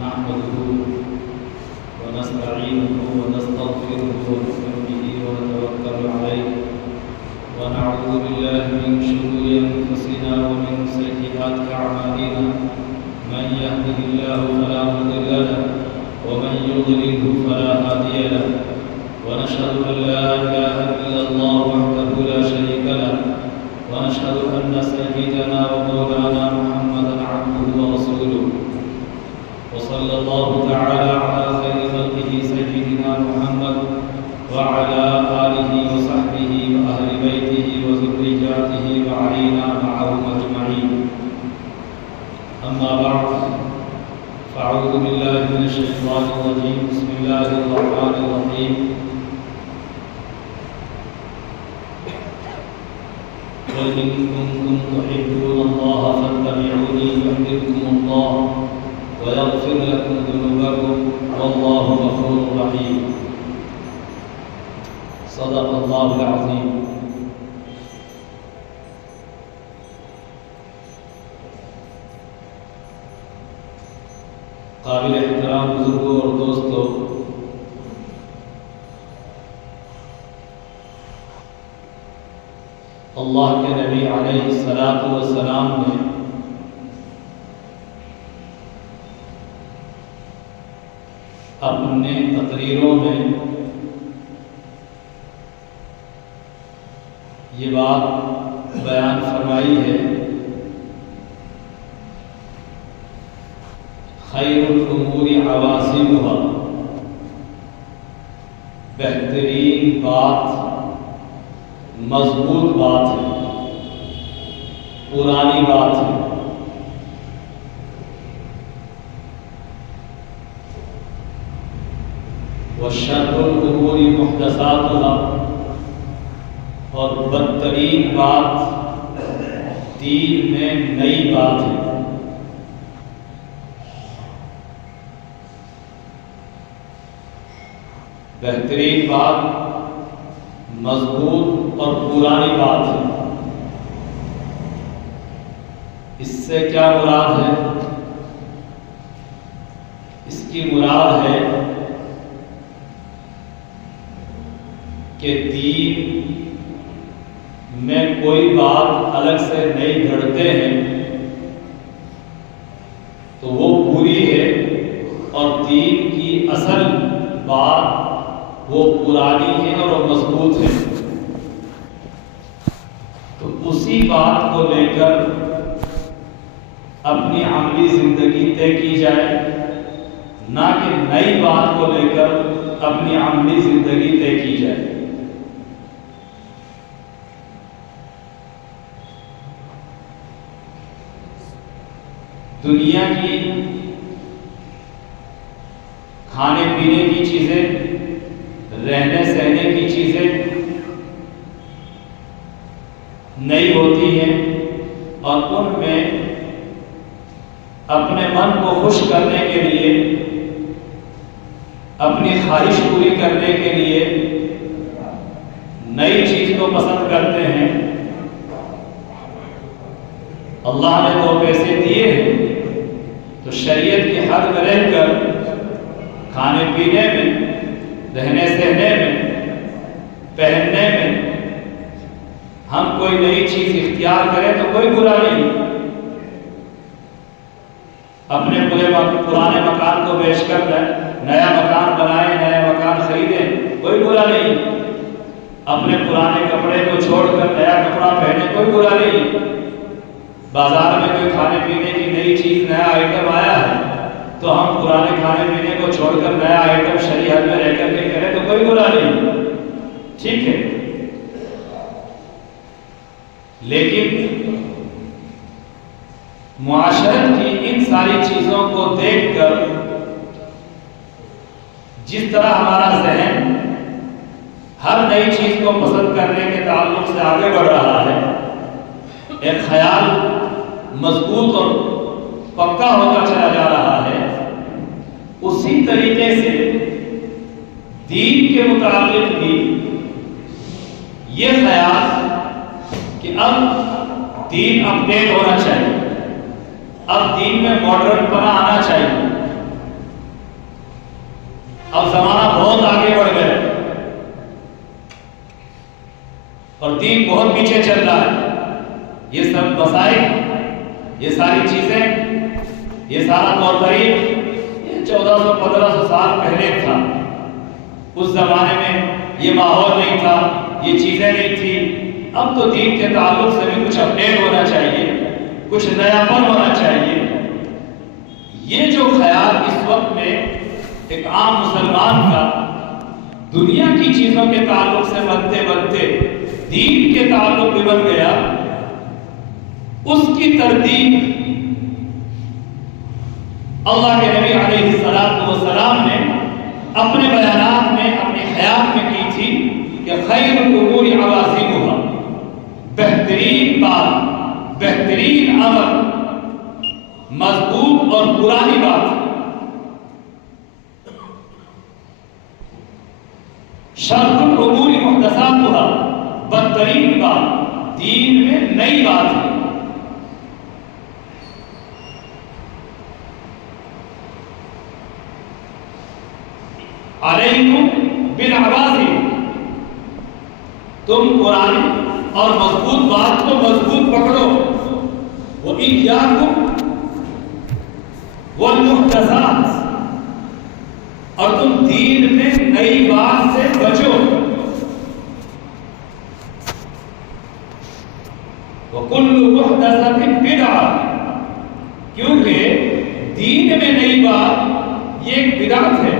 نحمده ونستعينه ونستغفره ونؤمن به ونتوكل عليه ونعوذ بالله من شرور أنفسنا ومن سيئات أعمالنا من يهده الله فلا مضل له ومن يضلله فلا هادي له ونشهد أن لا إله إلا الله وحده لا شريك له ونشهد أن سيدنا ومولانا محمدا عبده ورسوله وصلى الله تعالى على خير خلقه سيدنا محمد وعلى آله وصحبه وأهل بيته وذرياته وعلينا معهم أجمعين أما بعد فأعوذ بالله من الشيطان الرجيم بسم الله الرحمن الرحيم قل إن كنتم تحبون الله فاتبعوني يحببكم الله ويغفر لكم ذنوبكم والله غفور رحيم صدق الله العظيم. قابل احترام بزرگوں اور دوستوں، اللہ کے نبی علیہ الصلاۃ والسلام نے اپنے تقریروں میں یہ بات بیان فرمائی ہے، خیر الامور عواسمها، بہترین بات مضبوط بات ہے، پرانی بات ہے، وشر الامور محدثاتها، اور بدترین بات دین میں نئی بات ہے۔ بہترین بات مضبوط اور پرانی بات ہے۔ اس سے کیا مراد ہے؟ اس کی مراد ہے کہ دین میں کوئی بات الگ سے نہیں گھڑتے ہیں تو وہ پوری ہے، اور دین کی اصل بات وہ پرانی ہے اور وہ مضبوط ہے۔ تو اسی بات کو لے کر اپنی عملی زندگی طے کی جائے، نہ کہ نئی بات کو لے کر اپنی عملی زندگی طے کی جائے۔ دنیا کی کھانے پینے کی چیزیں، رہنے سہنے کی چیزیں نئی ہوتی ہیں، اور ان میں اپنے من کو خوش کرنے کے لیے، اپنی خواہش پوری کرنے کے لیے نئی چیز کو پسند کرتے ہیں۔ اللہ نے دو پیسے دیے ہیں تو شریعت کی حد میں رہ کر کھانے پینے میں، رہنے سہنے میں، پہننے میں ہم کوئی نئی چیز اختیار کریں تو کوئی برا نہیں۔ اپنے پرانے مکان کو بیچ کر نیا مکان بنائیں، نیا مکان خریدیں، کوئی برا نہیں۔ اپنے پرانے کپڑے کو چھوڑ کر نیا کپڑا پہنے، کوئی برا نہیں۔ بازار میں کوئی کھانے پینے کی نئی چیز، نیا آئٹم آیا ہے تو ہم پرانے کھانے پینے کو چھوڑ کر نیا آئٹم شریعت میں رہ کر کے کریں تو کوئی برا نہیں، ٹھیک ہے۔ لیکن معاشرت کی ان ساری چیزوں کو دیکھ کر جس طرح ہمارا ذہن ہر نئی چیز کو پسند کرنے کے تعلق سے آگے بڑھ رہا ہے، ایک خیال مضبوط اور پکا ہوتا چلا جا رہا ہے، اسی طریقے سے دین کے متعلق بھی یہ خیال کہ اب دین اپڈیٹ ہونا چاہیے، اب دین میں ماڈرن پنا آنا چاہیے، اب زمانہ بہت آگے بڑھ گیا اور دین بہت پیچھے چل رہا ہے. یہ سب وسائل، یہ ساری چیزیں، یہ سارا طور طریق یہ 1400-1500 سال پہلے تھا. اس زمانے میں یہ ماحول نہیں تھا، یہ چیزیں نہیں تھی. اب تو دین کے تعلق سے بھی کچھ اپڈیٹ ہونا چاہیے، کچھ نیاپن ہونا چاہیے. یہ جو خیال اس وقت میں ایک عام مسلمان کا دنیا کی چیزوں کے تعلق سے بنتے بنتے دین کے تعلق بھی بن گیا، اس کی تردید اللہ کے نبی علیہ السلام نے اپنے بیانات میں، اپنی حیات میں کی تھی کہ خیر الامور عوازمها، بہترین بات، بہترین عمل مضبوط اور پرانی بات. شر الامور محدثاتها، بدترین بات دین میں نئی بات ہے. علیکم بالعوازم، تم پرانی اور مضبوط بات کو مضبوط پکڑو. وإياكم والمحدثات، اور تم دین میں نئی بات سے بچو. وَكُلُّ مُحْدَثَةٍ بِدْعَةٌ، کیونکہ دین میں نئی بات یہ ایک بدعت ہے.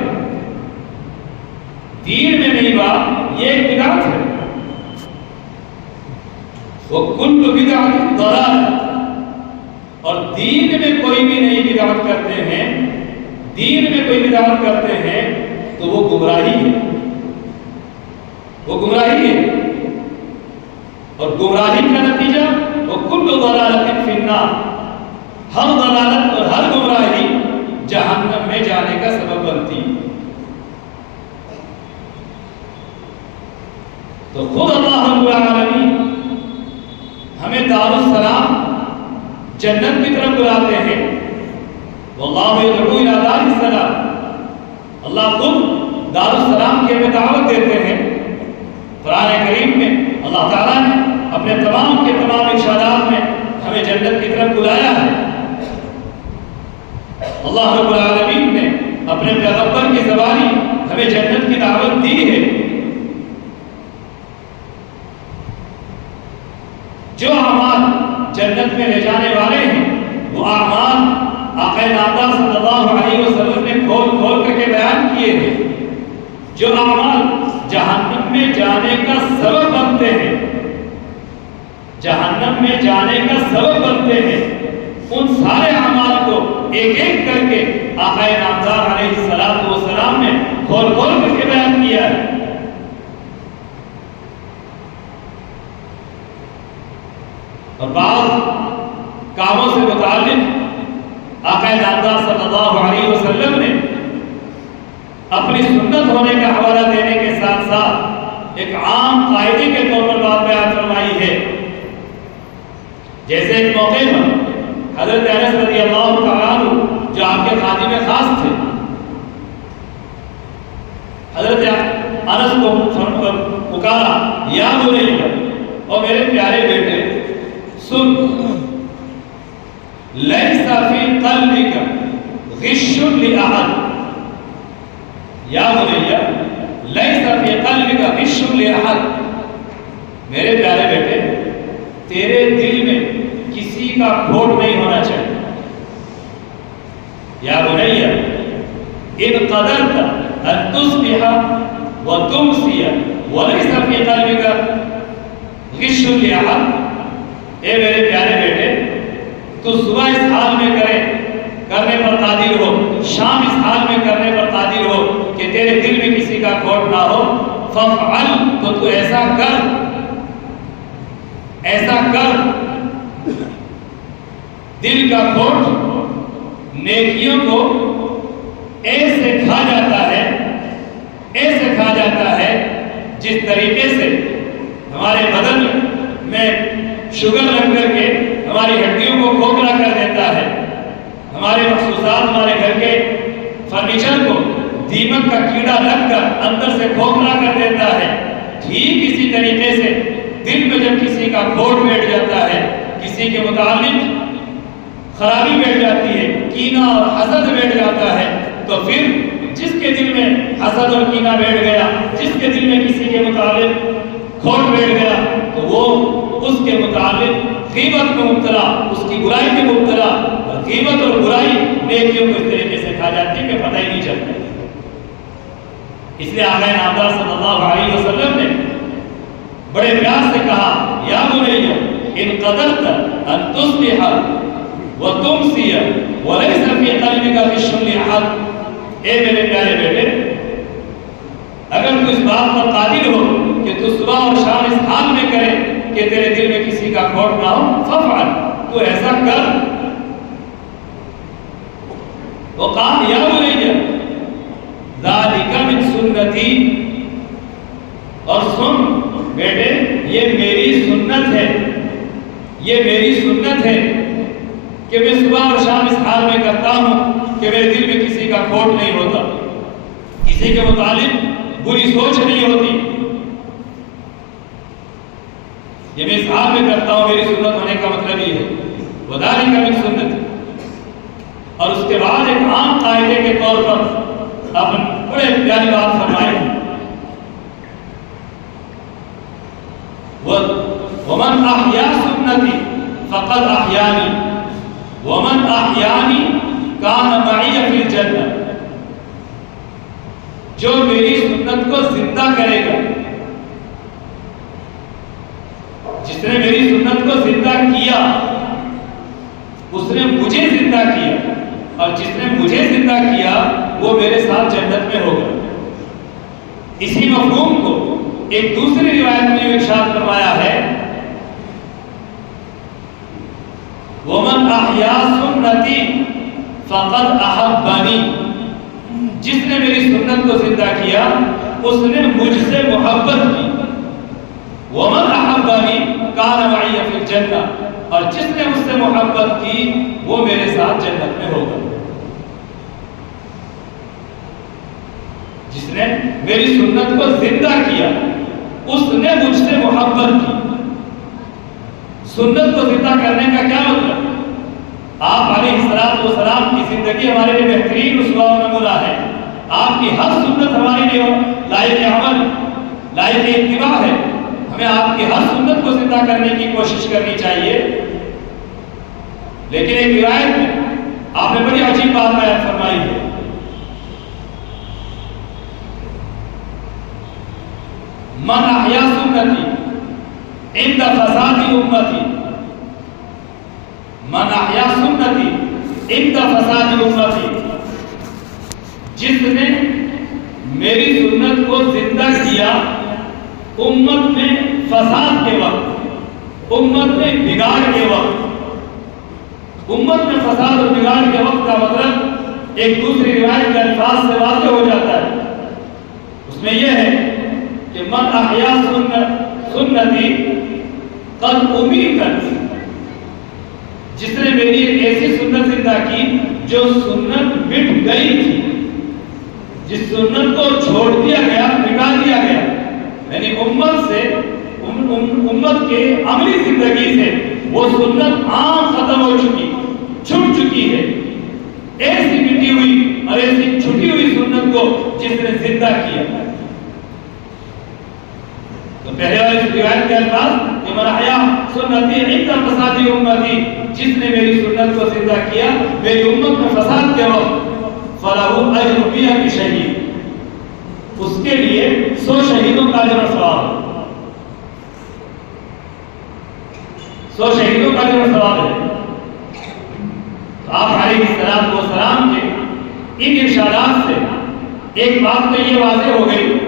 دین میں نئی بات یہ ایک بدعت ہے. وَكُلُّ بِدْعَةٍ ضَلَالَةٌ، اور دین میں کوئی بھی نئی بدعت کرتے ہیں، دین میں کوئی بدعت کرتے ہیں تو وہ گمراہی ہے، وہ گمراہی ہے. اور گمراہی کا نتیجہ وَكُلُّ ضَلَالَةٍ فِي النَّارِ، ہر ضلالت اور ہر گمراہی جہنم میں جانے کا سبب بنتی ہے. تو خود اللہ رب العالمین ہمیں دار السلام جنت کی طرف بلاتے ہیں. واللہ یدعو الی دار السلام، اللہ خود دار السلام کی ہمیں دعوت دیتے ہیں. قرآن کریم میں اللہ تعالیٰ نے اپنے تمام کے تمام ارشادات میں ہمیں جنت کی طرف بلایا ہے. اللہ رب العالمین نے اپنے پیغمبر کی زبانی ہمیں جنت کی دعوت دی ہے. جو اعمال جنت میں لے جانے والے ہیں وہ اعمال آقا نامدار صلی اللہ علیہ وسلم نے کھول کھول کر کے بیان کیے ہیں. جو اعمال جہنم میں جانے کا سبب بنتے ہیں، جہنم میں جانے کا سبب بنتے ہیں، ان سارے اعمال کو ایک ایک کر کے آقا نامدار علیہ السلام نے کھول کھول کر کے بیان کیا ہے. اور بعض کاموں سے متعلق آقا نامدار صلی اللہ علیہ وسلم نے اپنی سنت ہونے کا حوالہ دینے کے ساتھ ساتھ ایک عام قاعدے کے طور پر بات بیان فرمائی ہے. جیسے ایک موقع پر حضرت انس رضی اللہ تعالیٰ عنہ جو آپ کے خادم خاص تھے، حضرت انس کو پکارا، یا بنی، اور میرے پیارے بیٹے سن، لیس فی قلبک غش لأحد، یا بنی لیس فی قلبک غش لأحد، میرے پیارے بیٹے تیرے دل میں کسی کا کھوٹ نہیں ہونا چاہیے. یا بنی ان قدرت ان تصبح وتمسی وليس في قلبك غش لأحد، اے میرے پیارے بیٹے تو صبح اس حال میں کرنے پر قادر ہو، شام اس حال میں کرنے پر قادر ہو کہ تیرے دل میں کسی کا کھوٹ نہ ہو. فافعل، تو ایسا کر، ایسا کر. دل کا کھوٹ نیکیوں کو ایسے کھا جاتا ہے، ایسے کھا جاتا ہے جس طریقے سے ہمارے بدن میں شوگر لگ کر کے ہماری ہڈیوں کو کھوکھلا کر دیتا ہے، ہمارے مخصوصات، ہمارے گھر کے فرنیچر کو دیمک کا کیڑا لگ کر اندر سے کھوکھلا کر دیتا ہے، ٹھیک اسی طریقے سے دل میں جب کسی کا کھوٹ بیٹھ جاتا ہے، کسی کے متعلق خرابی بیٹھ جاتی ہے، کینہ اور حسد بیٹھ جاتا ہے، تو پھر جس کے دل میں حسد اور کینہ بیٹھ گیا، جس کے دل میں کسی کے متعلق کھوٹ بیٹھ گیا، تو وہ اس کے متعلق غیبت میں مبتلا، اس کی برائی میں مبتلا، اور غیبت اور برائی نیکیوں کو اس طریقے سے کھا جاتی ہے کہ پتہ ہی نہیں چلتا۔ اس لیے آقا نامدار صلی اللہ علیہ وسلم نے بڑے پیار سے کہا، یا بنی ان قدرت ان تصلح وتمسی وليس في قلبك غش احد، اے میرے پیارے بیٹے، اگر تو اس بات پر قادر ہو کہ تو صبح اور شام اس حال میں کرے کہ تیرے دل میں کسی کا کھوٹ نہ ہو، فافعل، تو ایسا کر۔ وقال یا بنی ذالک من سنتی، اور سن بیٹے یہ میری سنت ہے، یہ میری سنت ہے کہ میں صبح اور شام اس حال میں کرتا ہوں کہ میرے دل میں کسی کا کھوٹ نہیں ہوتا، کسی کے متعلق بری سوچ نہیں ہوتی، یہ میں اس حال میں کرتا ہوں، میری سنت ہونے کا مطلب یہ ہے وذالک من سنتی۔ اور اس کے بعد ایک عام قاعدے کے طور پر آپ بڑے پیاری بات فرمائی، ومن احیا سنتی فقد احیانی ومن احیانی کان معی فی الجنہ، جو میری سنت کو زندہ کرے گا، جس نے میری سنت کو زندہ کیا اس نے مجھے زندہ کیا، اور جس نے مجھے زندہ کیا وہ میرے ساتھ جنت میں ہوگا۔ اسی مفہوم کو ایک دوسری روایت میں ارشاد فرمایا ہے، ومن احیا سنتی فقد احبنی، جس نے میری سنت کو زندہ کیا اس نے مجھ سے محبت کی، ومن احبنی کان معی فی الجنہ، اور جس نے مجھ سے محبت کی وہ میرے ساتھ جنت میں ہوگا۔ جس نے میری سنت کو زندہ کیا اس نے مجھ سے محبت کی۔ سنت کو زندہ کرنے کا کیا مطلب؟ آپ علیہ السلام کی زندگی ہمارے لیے بہترین اسوہ و نمونہ ہے، آپ کی ہر سنت ہمارے لیے لائق عمل، لائق اتباع ہے، ہمیں آپ کی ہر سنت کو زندہ کرنے کی کوشش کرنی چاہیے۔ لیکن ایک روایت میں آپ نے بڑی عجیب بات بیان فرمائی ہے، من احیا سنتی عند فساد امتی، من احیا سنتی عند فساد امتی، جس نے میری سنت کو زندہ کیا امت میں فساد کے وقت، امت میں بگاڑ کے وقت۔ امت میں فساد اور بگاڑ کے وقت کا مطلب ایک دوسری روایت کے الفاظ سے واضح ہو جاتا ہے، اس میں یہ ہے کہ من احیا سنتی قد امیتت، جس نے میری ایک ایسی سنت زندہ کی جو سنت مٹ گئی تھی، جس سنت کو چھوڑ دیا گیا، مٹا دیا گیا، یعنی امت سے، امت کے عملی زندگی سے وہ سنت عام ختم ہو چکی، چھٹ چکی ہے۔ ایسی مٹی ہوئی اور ایسی چھٹی ہوئی سنت کو جس نے زندہ کیا۔ تو پہلے والی روایت کے الفاظ کہ من احیا سنتی عند فساد امتی، جس نے میری سنت کو زندہ کیا میری امت میں فساد کے وقت، فلہ اجر مئۃ شہید، اس کے لیے 100 شہیدوں کا اجر و ثواب، 100 شہیدوں کا اجر و ثواب ہے۔ آپ علیہ السلام کے ان ارشادات سے ایک بات تو یہ واضح ہو گئی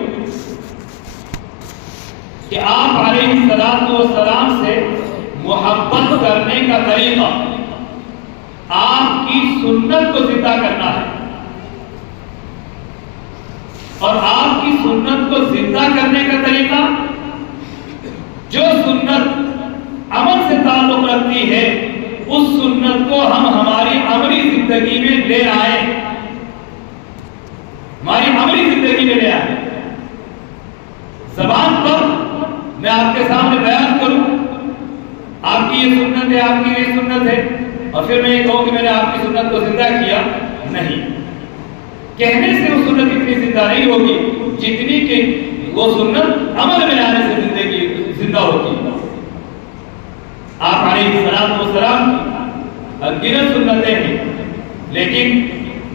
کہ آپ علیہ السلام سے محبت کرنے کا طریقہ آپ کی سنت کو زندہ کرنا ہے، اور آپ کی سنت کو زندہ کرنے کا طریقہ جو سنت عمل سے تعلق رکھتی ہے اس سنت کو ہم ہماری عملی زندگی میں لے آئیں، ہماری زندگی میں لے آئے. زبان پر میں آپ کے سامنے بیان کروں آپ کی یہ سنت ہے، آپ کی یہ سنت ہے، اور پھر میں یہ کہوں کہ میں نے آپ کی سنت کو زندہ کیا، نہیں. کہنے سے وہ سنت اتنی زندہ نہیں ہوگی جتنی کہ وہ سنت عمل میں لانے سے زندگی زندہ ہوتی. آپ علیہ السلام کی انگنت سنتیں ہیں، لیکن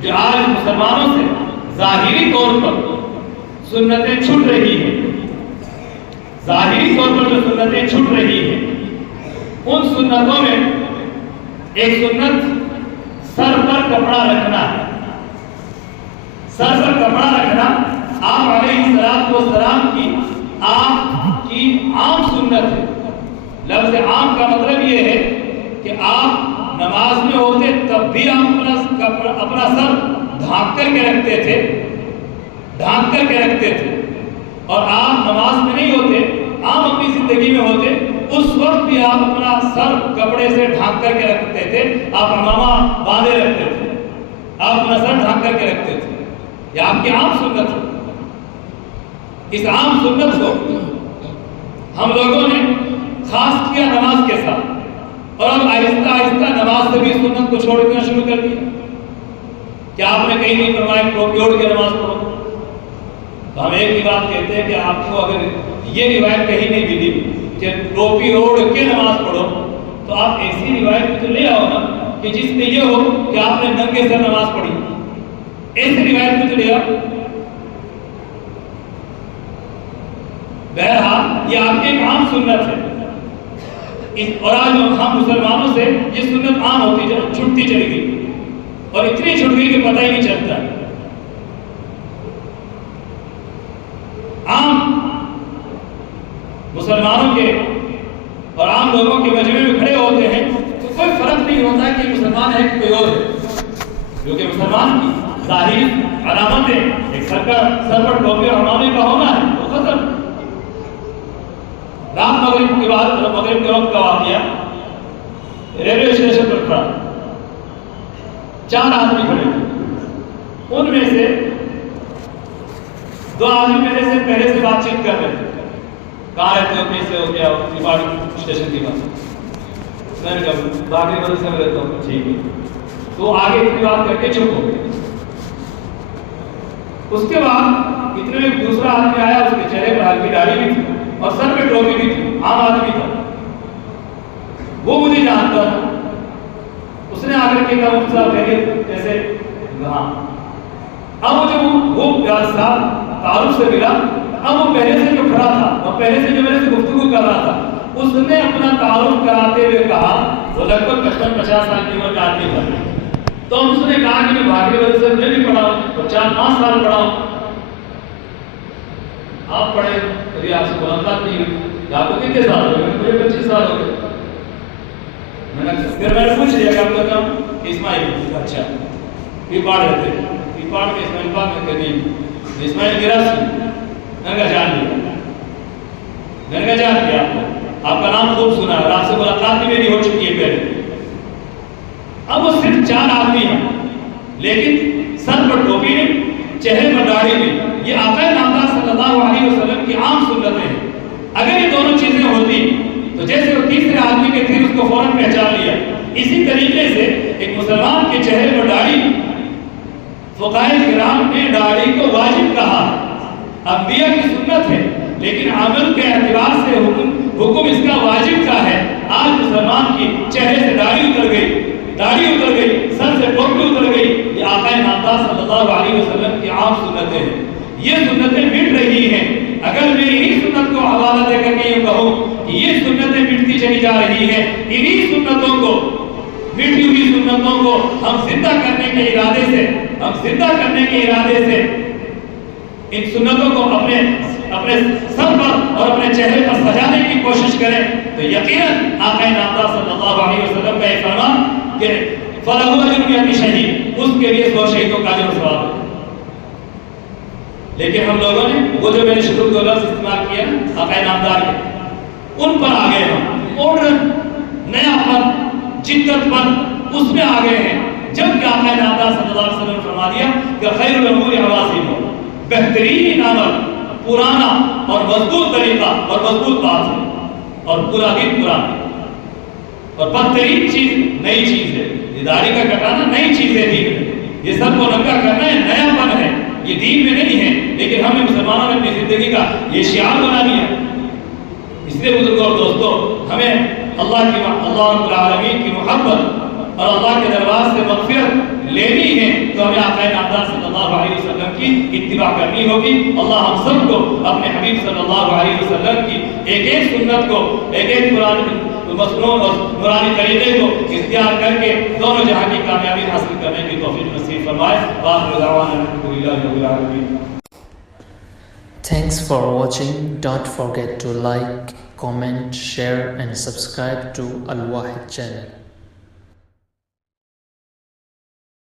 جو آج مسلمانوں سے ظاہری طور پر سنتیں چھوٹ رہی ہیں، ظاہری طور پر جو سنتیں چھوٹ رہی ہیں، ان سنتوں میں ایک سنت سر پر کپڑا رکھنا ہے. سر پر کپڑا رکھنا آپ علیہ السلام کی آپ کی عام سنت ہے. لفظ عام کا مطلب یہ ہے کہ آپ نماز میں ہوتے تب بھی آپ اپنا سر ڈھانپ کر کے رکھتے تھے، ڈھانپ کر کے رکھتے تھے. اور آپ نماز میں نہیں ہوتے، عام اپنی زندگی میں ہوتے، اس وقت بھی آپ اپنا سر کپڑے سے ڈھانپ کر کے رکھتے تھے. آپ امامہ باندھے رکھتے تھے، آپ اپنا سر ڈھانپ کر کے رکھتے تھے. یہ آپ کی عام سنت ہے. اس عام سنت کو ہم لوگوں نے خاص کیا نماز کے ساتھ، اور اب آہستہ آہستہ نماز سے بھی اس سنت کو چھوڑ دینا شروع کر دیا. کیا آپ نے کہیں نہیں فرمایا ٹوپی اوڑھ کے نماز پڑھو؟ تو ہم ایک ہی بات کہتے ہیں کہ آپ کو اگر یہ روایت کہیں نہیں ملی کہ ٹوپی اوڑھ کے نماز پڑھو، تو آپ ایسی روایت بھی تو لے آؤ نا کہ جس میں یہ ہو کہ آپ نے ننگے سر نماز پڑھی. ایسی روایت بھی تو لے آؤ. بہرحال یہ آپ کی ایک عام سنت ہے، اور آج ہم مسلمانوں سے یہ سنت عام ہوتی چھٹتی چلی گئی، اور اتنی چھٹ گئی کہ پتہ ہی نہیں چلتا. عام مسلمانوں کے اور عام لوگوں کے مجمع میں کھڑے ہوتے ہیں تو کوئی فرق نہیں ہوتا کہ مسلمان ہے کہ کوئی اور ہے، کیونکہ مسلمان کی ظاہری علامت ہے ایک سر پر ٹوپی اور عمامے کا ہونا ہے. وہ ختم. رات مغرب کے بعد مغرب کے وقت کا واقعہ، ریلوے اسٹیشن پر کھڑا، 4 آدمی کھڑے تھے. ان میں سے 2 آدمی میرے سے پہلے سے بات چیت کر رہے تھے. کہاں رہتے ہو، کیسے ہو، کیا ہو؟ اسٹیشن کی بات. میں نے کہا باقی بدل سے میں رہتا ہوں. ٹھیک ہے. تو آگے اتنی بات کر کے چپ ہو گئے. اس کے بعد اتنے میں دوسرا آدمی آیا، اس کے چہرے پر ہلکی داڑھی بھی تھی اور سر پہ ٹوپی بھی تھی، عام آدمی تھا. وہ مجھے جانتا تھا. اس نے آ کر کے کہا مفتی صاحب کیسے؟ ہاں. اب مجھے وہ پیار صاحب تعارف سے ملا. اب وہ پہلے سے جو کھڑا تھا اور پہلے سے جو میرے سے گفتگو کر رہا تھا، اس نے اپنا تعارف کراتے ہوئے کہا وہ لگ بھگ 55-50 سال کی عمر کا آدمی تھا. تو اس نے کہا کہ میں بھاگی وجہ سے میں بھی پڑھا ہوں، 4-5 سال پڑھا ہوں. آپ پڑھے کبھی آپ سے ملاقات نہیں ہوئی. آپ کو کتنے سال ہو گئے؟ مجھے 25 سال ہو گئے. پھر میں نے پوچھ لیا کہ آپ کا نام اسماعیل. اچھا پیپاڑ رہتے؟ پیپاڑ میں اسماعیل پاک میں کہیں اسماعیل گراسی. میں نے کہا جان لیا. میں نے کہا جان لیا آپ کا نام خوب سنا ہے اور آپ سے ملاقات بھی میری ہو چکی ہے پہلے. اب وہ صرف 4 آدمی ہیں، لیکن سر پر ٹوپی نہیں، چہرے پر داڑھی نہیں. یہ آقا نامدار صلی اللہ علیہ وسلم کی عام سنتیں ہیں. اگر یہ دونوں چیزیں ہوتی تو جیسے وہ تیسرے آدمی کے تھے اس کو فوراً پہچان لیا، اسی طریقے سے ایک مسلمان کے چہرے پر داڑھی، فقہائے کرام نے داڑھی کو واجب کہا. انبیاء کی سنت ہے، لیکن عمل کے اعتبار سے حکم اس کا واجب کا ہے. آج مسلمان کی چہرے سے داڑھی اتر گئی، سر سے ٹوپی اتر گئی. یہ آقا نامدار صلی اللہ علیہ وسلم کی عام سنتیں ہیں. یہ سنتیں مٹ رہی ہیں. اگر میں انہی سنت کو حوالہ دے کر کے یہ کہوں کہ یہ سنتیں مٹتی چلی جا رہی ہیں، انہی سنتوں کو، مٹی ہوئی سنتوں کو ہم زندہ کرنے کے ارادے سے ان سنتوں کو اپنے سر پر اور اپنے چہرے پر سجانے کی کوشش کریں تو یقیناً آقا نامدار صلی اللہ علیہ وسلم کا یہ فرمان کہ فَلَهُ أَجْرٌ مِّئَةِ شَهِيدٍ، اس کے لیے 100 شہیدوں کا اجر و ثواب ہے. لیکن ہم لوگوں نے وہ جو میں نے شروع کو لفظ استعمال کیا نا آقا نامدار کے، ان پر آ گئے ہم. ماڈرن نیا پن، جدت پن، اس میں آ گئے ہیں. جبکہ آقا نامدار صلی اللہ علیہ وسلم نے فرما دیا کہ خیر الامور عواسمہ، بہترین عمل پرانا اور مضبوط طریقہ اور مضبوط بات ہے، اور پورا دن پرانا، اور بدترین چیز نئی چیز ہے۔ یہ داڑھی کا کٹانا نئی چیز ہے دین میں، یہ سب کو ننگا کرنا ہے، نیا پن ہے، یہ دین میں نہیں ہے، لیکن ہم نے مسلمانوں نے اپنی زندگی کا یہ شعار بنا دیا۔ اس لیے بزرگوں اور دوستوں، ہمیں اللہ رب العالمین کی محبت اور اللہ کے دربار سے مغفرت لینی ہے تو ہمیں آقا نامدار صلی اللہ علیہ وسلم کی اتباع کرنی ہوگی۔ اللہ ہم سب کو اپنے حبیب صلی اللہ علیہ وسلم کی ایک ایک سنت کو، ایک ایک مسنون اور نورانی طریقے کو اختیار کر کے دونوں جہاں کی کامیابی حاصل کرنے کی توفیق نصیب فرمائے۔ وآخر دعوانا الحمدللہ رب العالمین۔ Thanks for watching. Don't forget to like, comment, share and subscribe to Al Wahid channel.